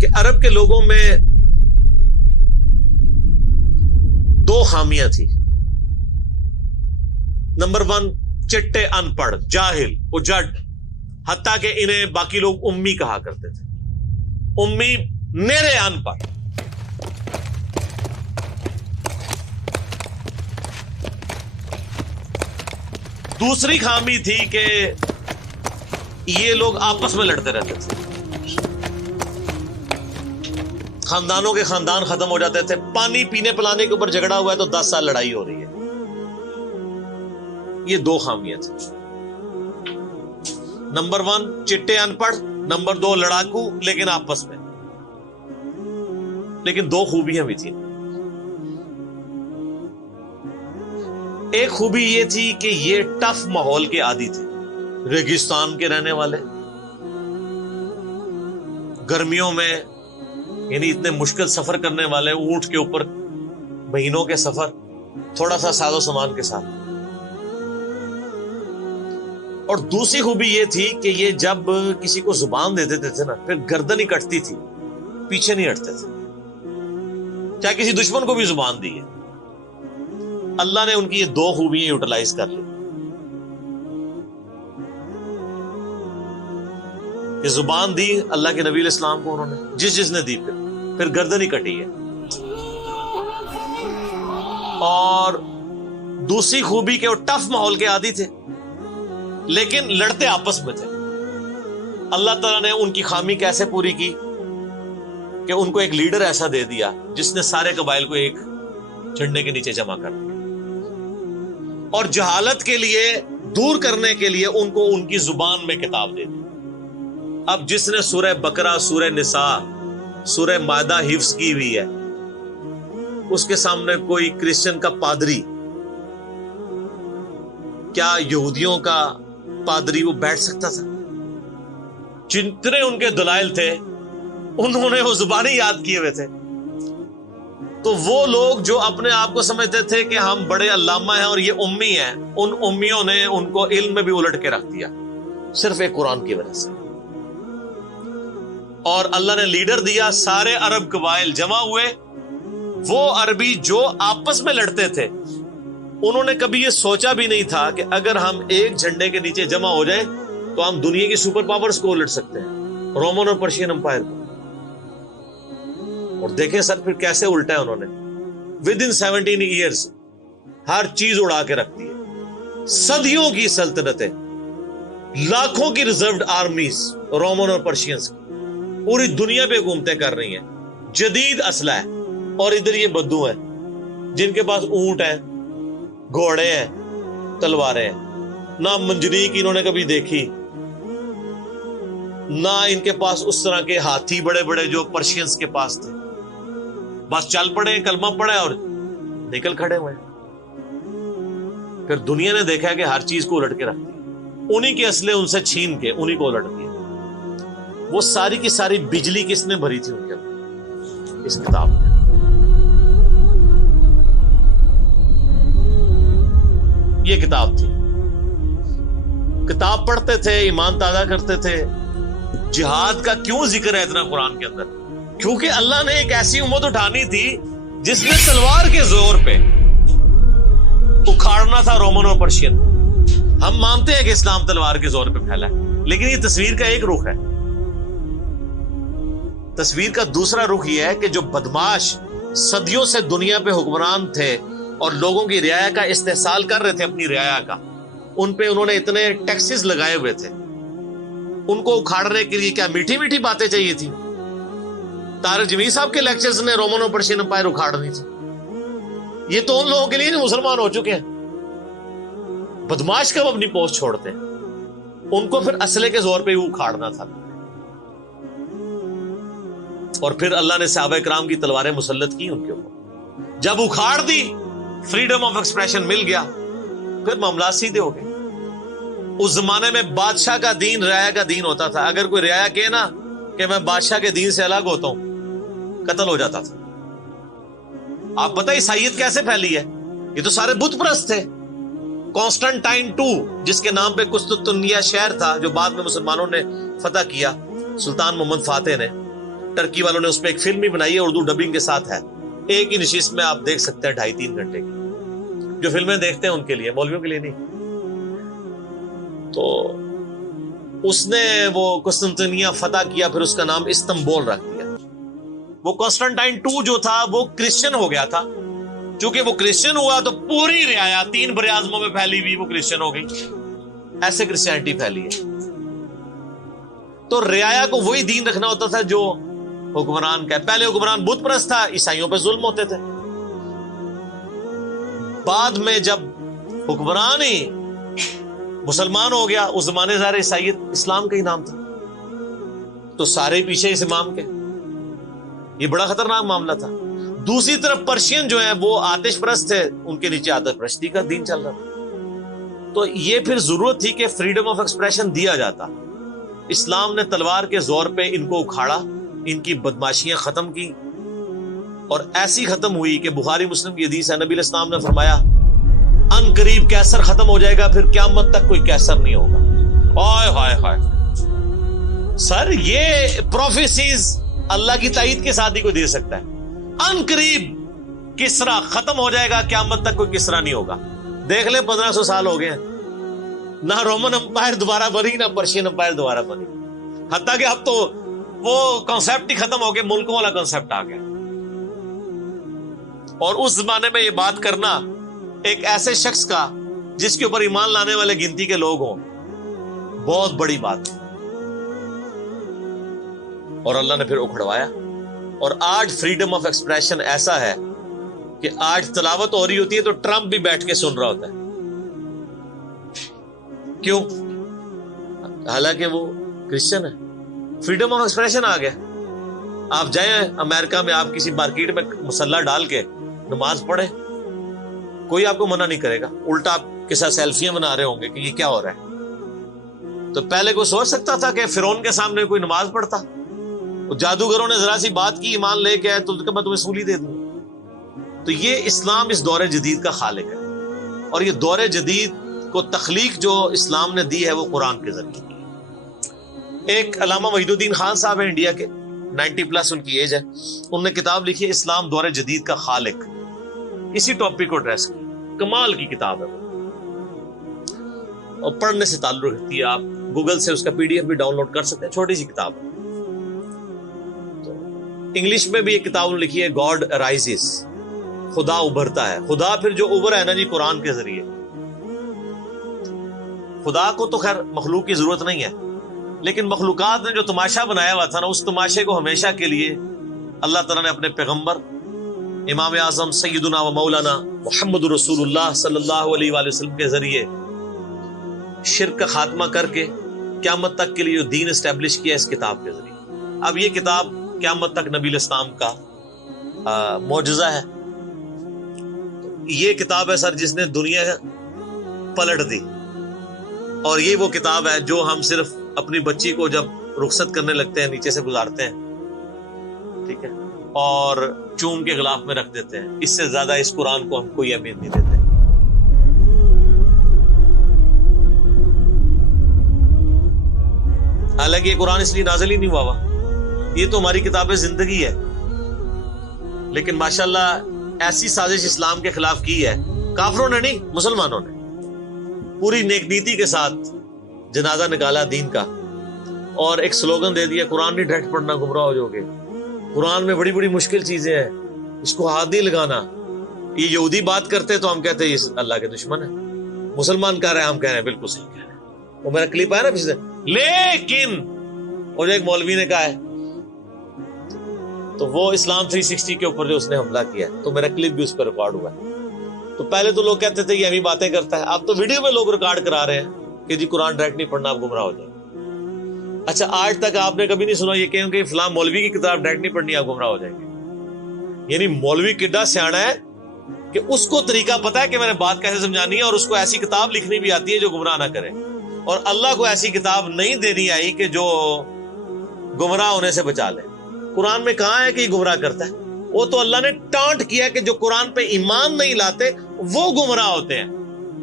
کہ عرب کے لوگوں میں دو خامیاں تھی. نمبر 1 چٹے ان پڑھ جاہل اجڈ، حتیٰ کہ انہیں باقی لوگ امی کہا کرتے تھے. امی نیرے ان پڑھ. دوسری خامی تھی کہ یہ لوگ آپس میں لڑتے رہتے تھے، خاندانوں کے خاندان ختم ہو جاتے تھے. پانی پینے پلانے کے اوپر جھگڑا ہوا ہے تو 10 سال لڑائی ہو رہی ہے. یہ دو خامیاں تھیں. نمبر 1 چٹے ان پڑھ، نمبر 2 لڑاکو لیکن آپس میں. لیکن دو خوبیاں بھی تھیں. ایک خوبی یہ تھی کہ یہ ٹف ماحول کے عادی تھے، ریگستان کے رہنے والے، گرمیوں میں یعنی اتنے مشکل سفر کرنے والے، اونٹ کے اوپر مہینوں کے سفر، تھوڑا سا ساز و سامان کے ساتھ. اور دوسری خوبی یہ تھی کہ یہ جب کسی کو زبان دے دیتے تھے نا، پھر گردن ہی کٹتی تھی، پیچھے نہیں ہٹتے تھے، چاہے کسی دشمن کو بھی زبان دی ہے. اللہ نے ان کی یہ دو خوبیاں یوٹیلائز کر لی کہ زبان دی اللہ کے نبی علیہ السلام کو انہوں نے، جس نے دی پھر گردن ہی کٹی ہے. اور دوسری خوبی کہ وہ ٹف ماحول کے عادی تھے لیکن لڑتے آپس میں تھے. اللہ تعالیٰ نے ان کی خامی کیسے پوری کی کہ ان کو ایک لیڈر ایسا دے دیا جس نے سارے قبائل کو ایک جھنڈے کے نیچے جمع کر دیا، اور جہالت کے لیے دور کرنے کے لیے ان کو ان کی زبان میں کتاب دے دی. اب جس نے سورہ بقرہ، سورہ نساء، سورہ مائدہ حفظ کی ہوئی ہے، اس کے سامنے کوئی کرسچن کا پادری، کیا یہودیوں کا پادری وہ بیٹھ سکتا تھا؟ جتنے ان کے دلائل تھے انہوں نے وہ زبانی یاد کیے ہوئے تھے. تو وہ لوگ جو اپنے آپ کو سمجھتے تھے کہ ہم بڑے علامہ ہیں اور یہ امی ہیں، ان امیوں نے ان کو علم میں بھی الٹ کے رکھ دیا صرف ایک قرآن کی وجہ سے. اور اللہ نے لیڈر دیا، سارے عرب قبائل جمع ہوئے. وہ عربی جو آپس میں لڑتے تھے انہوں نے کبھی یہ سوچا بھی نہیں تھا کہ اگر ہم ایک جھنڈے کے نیچے جمع ہو جائیں تو ہم دنیا کی سپر پاورز کو الٹ سکتے ہیں، رومن اور پرشین امپائر کو. اور دیکھیں سر پھر کیسے الٹا ہے انہوں نے. ود ان 17 ایئرز ہر چیز اڑا کے رکھ دی ہے. صدیوں کی سلطنتیں، لاکھوں کی ریزروڈ آرمیز رومن اور پرشینز کی پوری دنیا پہ حکومتیں کر رہی ہیں، جدید اسلحہ ہے. اور ادھر یہ بدو ہیں جن کے پاس اونٹ ہیں، گھوڑے ہیں، تلواریں ہیں. نہ منجنیق انہوں نے کبھی دیکھی، نہ ان کے پاس اس طرح کے ہاتھی بڑے بڑے جو پرشینز کے پاس تھے. بس چل پڑے، کلمہ پڑے اور نکل کھڑے ہوئے. پھر دنیا نے دیکھا ہے کہ ہر چیز کو الٹ کے رکھ دیا، انہی کے اسلحے ان سے چھین کے انہی کو الٹ دیا. وہ ساری کی ساری بجلی کس نے بھری تھی ان کے اندر؟ اس کتاب میں. یہ کتاب تھی. کتاب پڑھتے تھے، ایمان تازہ کرتے تھے. جہاد کا کیوں ذکر ہے اتنا قرآن کے اندر؟ کیونکہ اللہ نے ایک ایسی امت اٹھانی تھی جس نے تلوار کے زور پہ اکھاڑنا تھا رومن اور پرشین. ہم مانتے ہیں کہ اسلام تلوار کے زور پہ پھیلا ہے، لیکن یہ تصویر کا ایک رخ ہے. تصویر کا دوسرا رخ یہ ہے کہ جو بدماش صدیوں سے دنیا پہ حکمران تھے اور لوگوں کی رعایا کا استحصال کر رہے تھے، اپنی رعایا کا، ان پہ انہوں نے اتنے ٹیکسز لگائے ہوئے تھے. ان کو اکھاڑنے کے لیے کیا میٹھی میٹھی باتیں چاہیے تھی؟ طارق جمیل صاحب کے لیکچرز نے رومن اور پرشین امپائر اکھاڑنی تھی. یہ تو ان لوگوں کے لیے مسلمان ہو چکے ہیں. بدماش کب اپنی پوسٹ چھوڑتے ہیں؟ ان کو پھر اسلحے کے زور پہ ہی اکھاڑنا تھا. اور پھر اللہ نے صحابہ کرام کی تلواریں مسلط کی ان کے اوپر. جب اکھاڑ دی، فریڈم آف ایکسپریشن مل گیا، پھر معاملات سیدھے ہو گئے. اس زمانے میں بادشاہ کا دین رعایا کا دین ہوتا تھا. اگر کوئی رعایا کہے نا کہ میں بادشاہ کے دین سے الگ ہوتا ہوں، قتل ہو جاتا تھا. آپ پتہ عیسائیت کیسے پھیلی ہے؟ یہ تو سارے بت پرست تھے. کانسٹنٹائن 2 جس کے نام پہ قسطنطنیہ شہر تھا جو بعد میں مسلمانوں نے فتح کیا، سلطان محمد فاتح نے، ٹرکی والوں نے اس پہ ایک فلم بھی بنائی ہے، اردو ڈبنگ کے ساتھ ہے، ایک ہی نشست میں آپ دیکھ سکتے ہیں 2.5-3 گھنٹے کی. جو فلمیں دیکھتے ہیں ان کے لیے، مولویوں کے لیے نہیں. تو اس نے وہ قسطنطنیہ فتح کیا، پھر اس کا نام استنبول رکھ دیا. وہ کانسٹنٹائن 2 جو تھا وہ کرسچن ہو گیا تھا. چونکہ وہ کرسچن ہوا تو پوری رعایا 3 براعظموں میں پھیلی ہوئی وہ کرسچن ہو گئی. ایسے کرسچینٹی پھیلی ہے. تو رعایا کو وہی دین رکھنا ہوتا تھا جو حکمران کا. پہلے حکمران بت پرست تھا، عیسائیوں پہ ظلم ہوتے تھے. بعد میں جب حکمران ہی مسلمان ہو گیا، اس زمانے ظاہر عیسائیت اسلام کا ہی نام تھا، تو سارے پیچھے اس امام کے. یہ بڑا خطرناک معاملہ تھا. دوسری طرف پرشین جو ہیں وہ آتش پرست تھے، ان کے نیچے آتش پرستی کا دین چل رہا تھا. تو یہ پھر ضرورت تھی کہ فریڈم آف ایکسپریشن دیا جاتا. اسلام نے تلوار کے زور پہ ان کو اکھاڑا، ان کی بدماشیاں ختم کی، اور ایسی ختم ہوئی کہ بخاری مسلم کی حدیث ہے، نبی علیہ السلام نے فرمایا ان قریب کیسر ختم ہو جائے گا، پھر قیامت تک کوئی کیسر نہیں ہوگا. ہائے ہائے ہائے سر، یہ پروفیسیز اللہ کی تائید کے ساتھ ہی کوئی دے سکتا ہے. ان قریب کسرا ختم ہو جائے گا، قیامت تک کوئی کسرا نہیں ہوگا. دیکھ لیں 1500 سال ہو گئے ہیں، نہ رومن امپائر دوبارہ بنی، نہ پرشین امپائر دوبارہ بنی. حتیٰ کہ اب تو وہ کانسیپٹ ہی ختم ہو گئے، ملکوں والا کانسیپٹ آ گیا. اور اس زمانے میں یہ بات کرنا ایک ایسے شخص کا جس کے اوپر ایمان لانے والے گنتی کے لوگ ہوں، بہت بڑی بات. اور اللہ نے پھر اکھڑوایا. اور آج فریڈم آف ایکسپریشن ایسا ہے کہ آج تلاوت ہو رہی ہوتی ہے تو ٹرمپ بھی بیٹھ کے سن رہا ہوتا ہے. کیوں؟ حالانکہ وہ کرسچن ہے. فریڈم آف ایکسپریشن آ گیا. آپ جائیں امریکہ میں، آپ کسی مارکیٹ میں مسلح ڈال کے نماز پڑھیں، کوئی آپ کو منع نہیں کرے گا. الٹا آپ کے ساتھ سیلفیاں بنا رہے ہوں گے کہ یہ کیا ہو رہا ہے. تو پہلے کوئی سوچ سکتا تھا کہ فرعون کے سامنے کوئی نماز پڑھتا؟ جادوگروں نے ذرا سی بات کی، ایمان لے کے آئے تو میں تمہیں سولی دے دوں. تو یہ اسلام اس دور جدید کا خالق ہے، اور یہ دور جدید کو تخلیق جو اسلام نے دی ہے وہ قرآن کے ذریعے. ایک علامہ وحید الدین خان صاحب ہیں انڈیا کے، 90+ ان کی ایج ہے. انہوں نے کتاب لکھی ہے اسلام دور جدید کا خالق. اسی ٹاپک کو ایڈریس کی، کمال کی کتاب ہے وہ، اور پڑھنے سے تعلق رکھتی ہے. آپ گوگل سے اس کا PDF بھی ڈاؤن لوڈ کر سکتے ہیں، چھوٹی سی کتاب ہے. انگلش میں بھی ایک کتاب لکھی ہے، گاڈ رائزز، خدا ابھرتا ہے. خدا پھر جو ابھرا ہے نا جی قرآن کے ذریعے. خدا کو تو خیر مخلوق کی ضرورت نہیں ہے، لیکن مخلوقات نے جو تماشا بنایا ہوا تھا نا، اس تماشے کو ہمیشہ کے لیے اللہ تعالیٰ نے اپنے پیغمبر امام اعظم سیدنا و مولانا محمد رسول اللہ صلی اللہ علیہ وآلہ وسلم کے ذریعے شرک کا خاتمہ کر کے قیامت تک کے لیے جو دین اسٹیبلش کیا اس کتاب کے ذریعے. اب یہ کتاب قیامت تک نبی علیہ السلام کا معجزہ ہے. یہ کتاب ہے سر جس نے دنیا پلٹ دی. اور یہ وہ کتاب ہے جو ہم صرف اپنی بچی کو جب رخصت کرنے لگتے ہیں نیچے سے گزارتے ہیں، ٹھیک ہے، اور چوم کے غلاف میں رکھ دیتے ہیں. اس سے زیادہ اس قرآن کو ہم کوئی اہمیت نہیں دیتے. حالانکہ یہ قرآن اس لیے نازل ہی نہیں ہوا ہوا، یہ تو ہماری کتاب زندگی ہے. لیکن ماشاءاللہ ایسی سازش اسلام کے خلاف کی ہے، کافروں نے نہیں، مسلمانوں نے پوری نیک نیتی کے ساتھ جنازہ نکالا دین کا، اور ایک سلوگن دے دیا، قرآن نہیں ڈائریکٹ پڑھنا گمراہ ہو جاؤ گے. قرآن میں بڑی بڑی مشکل چیزیں ہیں، اس کو ہاتھ نہیں لگانا. یہ یہودی بات کرتے تو ہم کہتے ہیں یہ اللہ کے دشمن ہے. مسلمان کہہ رہے ہیں، ہم کہہ رہے ہیں بالکل صحیح کہہ رہے ہیں. وہ میرا کلپ آیا نا پچھلے، لیکن اور ایک مولوی نے کہا ہے، تو وہ اسلام 360 کے اوپر جو اس نے حملہ کیا ہے، تو میرا کلپ بھی اس پہ ریکارڈ ہوا ہے. تو پہلے تو لوگ کہتے تھے یہ ہمیں باتیں کرتا ہے، اب تو ویڈیو میں لوگ ریکارڈ کرا رہے ہیں کہ جی قرآن ڈائریکٹ نہیں پڑھنا، آپ گمراہ ہو جائیں. اچھا، آج تک آپ نے کبھی نہیں سنا یہ کہ فلاں مولوی کی کتاب ڈائریکٹ نہیں پڑھنی، آپ گمراہ ہو جائیں گے. یعنی مولوی کڈا سیاڑا ہے کہ اس کو طریقہ پتا ہے کہ میں نے بات کیسے سمجھانی ہے، اور اس کو ایسی کتاب لکھنی بھی آتی ہے جو گمراہ نہ کرے. اور اللہ کو ایسی کتاب نہیں دینی آئی کہ جو گمراہ ہونے سے بچا لے. قرآن میں کہاں ہے کہ یہ گمراہ کرتا ہے؟ وہ تو اللہ نے ٹانٹ کیا کہ جو قرآن پہ ایمان نہیں لاتے وہ گمراہ ہوتے ہیں.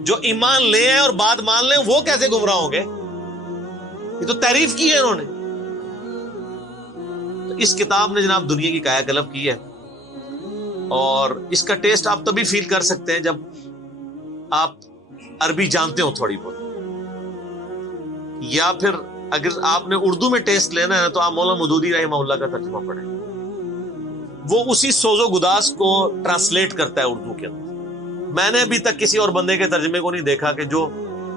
جو ایمان لے آئے اور بات مان لیں وہ کیسے گمراہ ہوں گے؟ یہ تو تعریف کی ہے انہوں نے. تو اس کتاب نے جناب دنیا کی کایا کلب کی ہے، اور اس کا ٹیسٹ آپ تبھی فیل کر سکتے ہیں جب آپ عربی جانتے ہو تھوڑی بہت، یا پھر اگر آپ نے اردو میں ٹیسٹ لینا ہے تو آپ مولانا مودودی رحمہ اللہ کا ترجمہ پڑھیں، وہ اسی سوز و گداز کو ٹرانسلیٹ کرتا ہے اردو کے اندر۔ میں نے ابھی تک کسی اور بندے کے ترجمے کو نہیں دیکھا کہ جو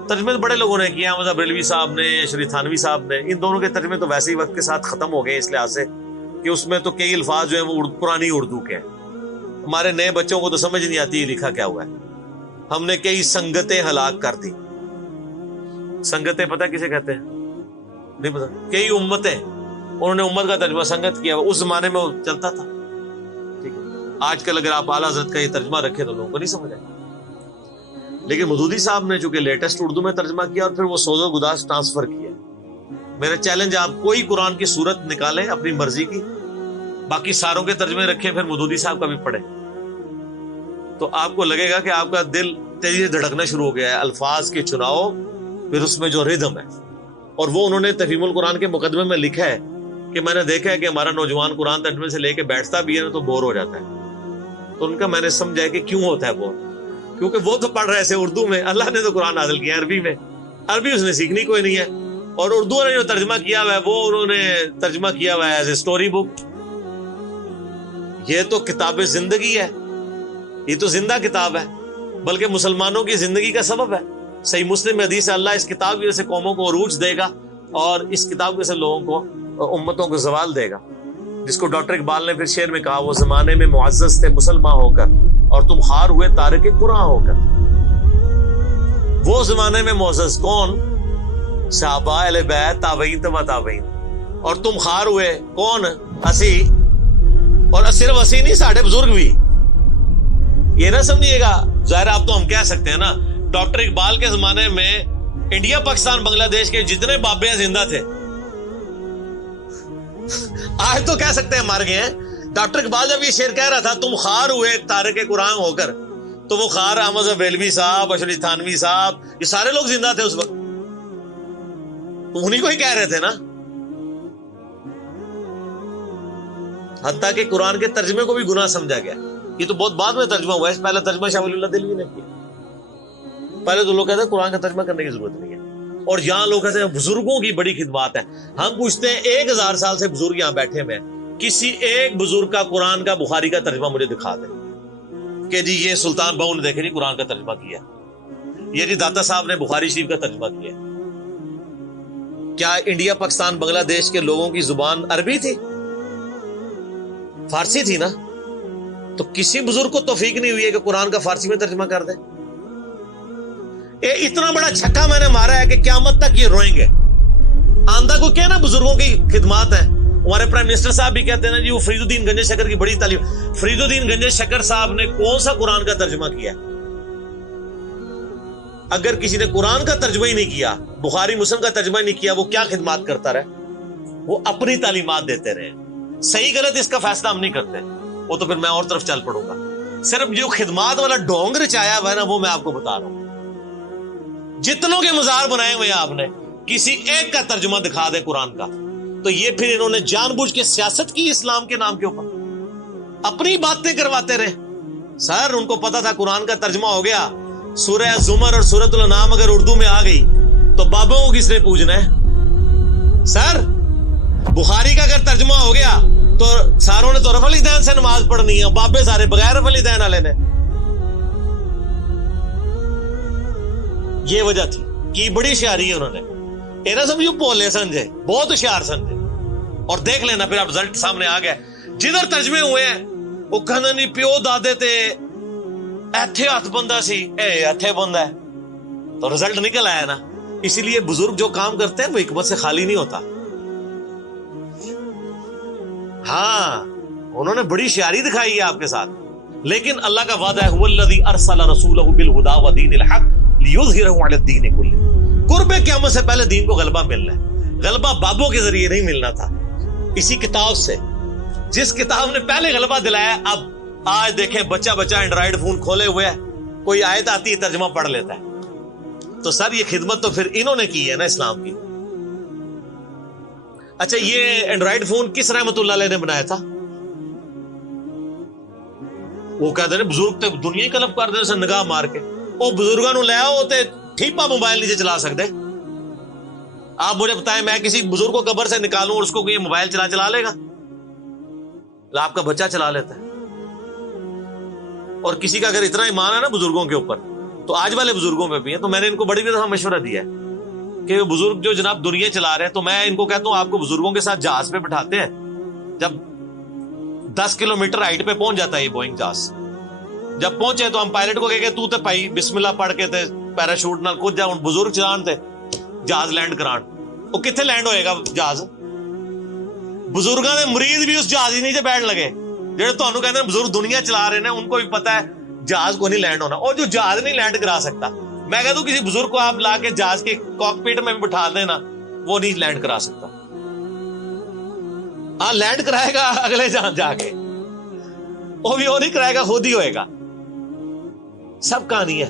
ترجمے بڑے لوگوں نے کیا، مطلب بریلوی صاحب نے، شریف تھانوی صاحب نے، ان دونوں کے ترجمے تو ویسے ہی وقت کے ساتھ ختم ہو گئے اس لحاظ سے کہ اس میں تو کئی الفاظ جو ہیں وہ پرانی اردو کے ہیں، ہمارے نئے بچوں کو تو سمجھ نہیں آتی یہ لکھا کیا ہوا ہے۔ ہم نے کئی سنگتیں ہلاک کر دی۔ سنگتیں پتہ کسے کہتے ہیں؟ نہیں پتا۔ کئی امتیں، انہوں نے امت کا ترجمہ سنگت کیا، اس زمانے میں وہ چلتا تھا، ٹھیک ہے۔ آج کل اگر آپ اعلیٰ حضرت کا یہ ترجمہ رکھیں تو لوگوں کو نہیں سمجھ آئے، لیکن مودودی صاحب نے چونکہ لیٹسٹ اردو میں ترجمہ کیا اور پھر وہ سوز و گداز ٹرانسفر کیا۔ میرا چیلنج، آپ کوئی قرآن کی صورت نکالیں اپنی مرضی کی، باقی ساروں کے ترجمے رکھیں، پھر مودودی صاحب کا بھی پڑھیں، تو آپ کو لگے گا کہ آپ کا دل تیزی سے دھڑکنا شروع ہو گیا ہے۔ الفاظ کے چناؤ، پھر اس میں جو ردم ہے، اور وہ انہوں نے تفہیم القرآن کے مقدمے میں لکھا ہے کہ میں نے دیکھا ہے کہ ہمارا نوجوان قرآن ترجمے سے لے کے بیٹھتا بھی ہے نا تو بور ہو جاتا ہے، تو ان کا میں نے سمجھا کہ کیوں ہوتا ہے بور، کیونکہ وہ تو پڑھ رہے تھے اردو میں، اللہ نے تو قرآن نازل کیا عربی میں، عربی اس نے سیکھنی کوئی نہیں ہے، اور اردو نے جو ترجمہ کیا ہوا ہے وہ انہوں نے ترجمہ کیا ہوا ہے ایز اے اسٹوری بک۔ یہ تو کتاب زندگی ہے، یہ تو زندہ کتاب ہے، بلکہ مسلمانوں کی زندگی کا سبب ہے۔ صحیح مسلم میں حدیث ہے، اللہ اس کتاب کی وجہ سے قوموں کو عروج دے گا اور اس کتاب کی وجہ سے لوگوں کو، امتوں کو زوال دے گا، جس کو ڈاکٹر اقبال نے پھر شعر میں کہا، وہ زمانے میں معزز تھے مسلمان ہو کر اور تم خار ہوئے تارک قرآن ہو کر۔ وہ زمانے میں معزز کون؟ صحابہ، اہل بیت، تابعین، تبع تابعین، اور تم خار ہوئے کون؟ اسی، اور صرف اسی نہیں، ساڑھے بزرگ بھی۔ یہ نہ سمجھیے گا، ظاہر آپ تو ہم کہہ سکتے ہیں نا، ڈاکٹر اقبال کے زمانے میں انڈیا، پاکستان، بنگلہ دیش کے جتنے بابے ہیں زندہ تھے، آج تو کہہ سکتے ہیں مر گئے ہیں۔ ڈاکٹر اقبال جب یہ شعر کہہ رہا تھا تم خار ہوئے تارک قرآن ہو کر، تو وہ خار احمد بریلوی صاحب، اشرف تھانوی صاحب، یہ سارے لوگ زندہ تھے اس وقت، انہی کو ہی کہہ رہے تھے نا۔ حتیٰ کہ قرآن کے ترجمے کو بھی گناہ سمجھا گیا، یہ تو بہت بعد میں ترجمہ ہوا ہے، پہلا ترجمہ شاہ ولی اللہ دہلوی نے کیا۔ پہلے تو لوگ کہتے ہیں قرآن کا ترجمہ کرنے کی ضرورت نہیں ہے، اور یہاں لوگ کہتے ہیں بزرگوں کی بڑی خدمات ہے۔ ہم پوچھتے ہیں 1000 سال سے بزرگ یہاں بیٹھے ہوئے ہیں، کسی ایک بزرگ کا قرآن کا بخاری کا ترجمہ مجھے دکھا دیں کہ جی یہ سلطان بہو نے دیکھے جی قرآن کا ترجمہ کیا، یہ جی داتا صاحب نے بخاری شریف کا ترجمہ کیا۔ کیا انڈیا، پاکستان، بنگلہ دیش کے لوگوں کی زبان عربی تھی؟ فارسی تھی نا؟ تو کسی بزرگ کو توفیق نہیں ہوئی ہے کہ قرآن کا فارسی میں ترجمہ کر دے۔ اتنا بڑا چھکا میں نے مارا ہے کہ قیامت تک یہ روئیں گے۔ آندہ کو کیا نا بزرگوں کی خدمات ہیں، ہمارے پرائم منسٹر صاحب بھی کہتے ہیں نا جی وہ فرید الدین گنج شکر کی بڑی تعلیم۔ فرید الدین گنج شکر صاحب نے کون سا قرآن کا ترجمہ کیا؟ اگر کسی نے قرآن کا ترجمہ ہی نہیں کیا، بخاری مسلم کا ترجمہ ہی نہیں کیا، وہ کیا خدمات کرتا رہے؟ وہ اپنی تعلیمات دیتے رہے۔ صحیح غلط اس کا فیصلہ ہم نہیں کرتے، وہ تو پھر میں اور طرف چل پڑوں گا۔ صرف جو خدمات والا ڈونگ رچایا ہوا ہے نا وہ میں آپ کو بتا رہا ہوں۔ جتنوں کے مزار بنائے ہوئے آپ نے، کسی ایک کا ترجمہ دکھا دے قرآن کا، تو یہ پھر انہوں نے جان بوجھ کے سیاست کی اسلام کے نام کے اوپر، اپنی باتیں کرواتے رہے۔ سر ان کو پتا تھا قرآن کا ترجمہ ہو گیا، سورہ زمر اور سورۃ الانعام اگر اردو میں آ گئی تو بابوں کو کس نے پوجنا ہے؟ سر بخاری کا اگر ترجمہ ہو گیا تو ساروں نے تو رفع الیدین سے نماز پڑھنی ہے، بابے سارے بغیر رفع الیدین والے نے۔ یہ وجہ تھی کہ بڑی ہوشیاری ہے انہوں نے، یہ نہ سمجھو پولے سمجھے، بہت ہوشیار سمجھے۔ اور دیکھ لینا پھر اب رزلٹ سامنے آ گیا، جدھر ترجمے ہوئے ہیں وہ کہنا نہیں پیو دادے تے ایتھے ہاتھ بندہ سی، اے ایتھے بندہ ہے، تو رزلٹ نکل آیا نا۔ اسی لیے بزرگ جو کام کرتے ہیں وہ حکمت سے خالی نہیں ہوتا۔ ہاں انہوں نے بڑی شیاری دکھائی ہے آپ کے ساتھ، لیکن اللہ کا وعدہ ہے هو الذی ارسل رسولہ بالہدی ودین الحق لیظہرہ علی الدین کلہ۔ قرب قیامت سے پہلے دین کو غلبہ ملنا ہے، غلبہ بابوں کے ذریعے نہیں ملنا تھا، اسی کتاب سے، جس کتاب نے پہلے غلبہ دلایا۔ اب آج دیکھیں بچہ اینڈرائیڈ فون کھولے ہوئے ہے، کوئی آیت آتی ہے ترجمہ پڑھ لیتا ہے۔ تو سر یہ خدمت تو پھر انہوں نے کی ہے نا اسلام کی۔ اچھا یہ اینڈرائڈ فون کس رحمت اللہ علیہ نے بنایا تھا؟ وہ کہتے ہیں بزرگ تے دنیا ہی کلپ کر دے نگاہ مار کے. وہ بزرگوں نو لے آؤ تے ٹھیپا موبائل نیچے چلا سکتے. آپ مجھے بتائیں میں کسی بزرگ کو قبر سے نکالوں اور اس کو یہ موبائل چلا لے گا؟ آپ کا بچہ چلا لیتا ہے. اور کسی کا اگر اتنا ایمان ہے نا بزرگوں کے اوپر, تو آج والے بزرگوں میں بھی ہے. تو میں نے ان کو بڑی دفعہ مشورہ دیا ہے کہ بزرگ جو جناب دنیا چلا رہے ہیں, تو میں ان کو کہتا ہوں آپ کو بزرگوں کے ساتھ جہاز پہ بٹھاتے ہیں, جب 10 کلومیٹر ہائٹ پہ پہنچ جاتا ہے یہ بوئنگ جہاز, جب پہنچے تو ہم پائلٹ کو کہے تو تے پائی بسم اللہ پڑھ کے تے پیراشوٹ نال کود جا, بزرگ چلان تے جہاز لینڈ کران. وہ کتنے لینڈ ہوئے گا جہاز؟ بزرگاں دے مرید بھی اس جہاز ہی نیچے بیٹھ لگے. جہاں تمہیں کہتے ہیں بزرگ دنیا چلا رہے ہیں ان کو بھی پتا ہے جہاز کو نہیں لینڈ ہونا. اور جو جہاز نہیں لینڈ کرا سکتا, میں کہتا ہوں کسی بزرگ کو آپ لا کے جہاز کے کاک پیٹ میں بھی بٹھا دینا, وہ نہیں لینڈ کرا سکتا. ہاں لینڈ کرائے گا اگلے جہاں جا کے, وہ بھی وہ نہیں کرائے گا, خود ہی ہوئے گا. سب کہانی ہے,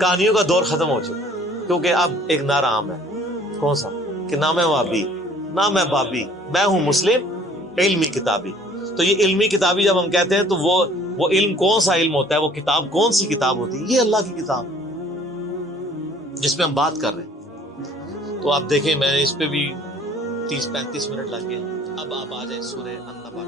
کہانیوں کا دور ختم ہو چکا, کیونکہ اب ایک نعرہ عام ہے. کون سا؟ کہ نہ میں وابی نہ میں بابی, میں ہوں مسلم علمی کتابی. تو یہ علمی کتابی جب ہم کہتے ہیں تو وہ علم کون سا علم ہوتا ہے, وہ کتاب کون سی کتاب ہوتی ہے؟ یہ اللہ کی کتاب جس پہ ہم بات کر رہے ہیں. تو آپ دیکھیں میں نے اس پہ بھی 30-35 منٹ لگ گئے. اب آپ آ جائیں سورہ النبا.